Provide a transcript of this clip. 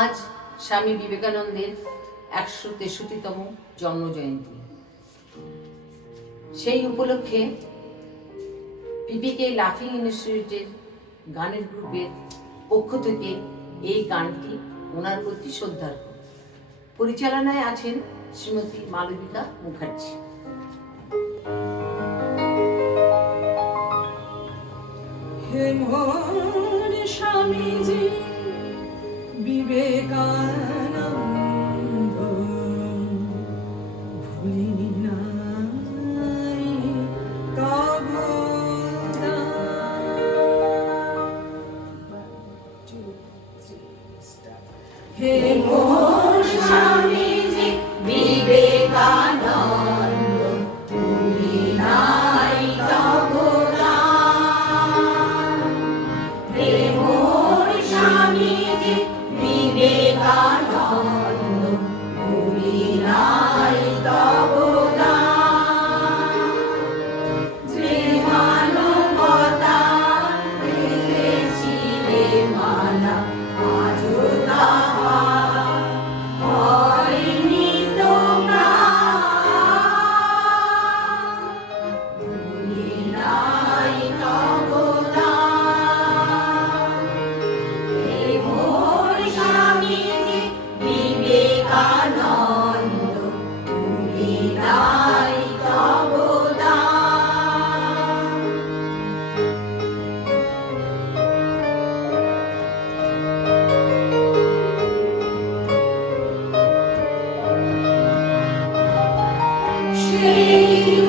আজ স্বামী বিবেকানন্দের ১৬৩তম জন্মজয়ন্তী। সেই উপলক্ষে পিপিকে লাফিং ইনস্টিটিউটের গানের গ্রুপের পক্ষ থেকে এই গানটি ওনার প্রতি শ্রদ্ধার্ঘ। পরিচালনায় আছেন শ্রীমতী মালবিকা মুখার্জি। হে মোর স্বামীজি বিবেকানন্দ, ভুলি নাই তব হে মোর স্বামীজি বিবেকানন্দ, ভুলি নাই তব বিবেকানন্দ, ভুলি নাই তব যে মানবতা পেয়েছিলে মালা, আজও তাহা হয়নি তো ভুলি নাই তব বিবেকানন্দ, ভুলি নাই তব সেই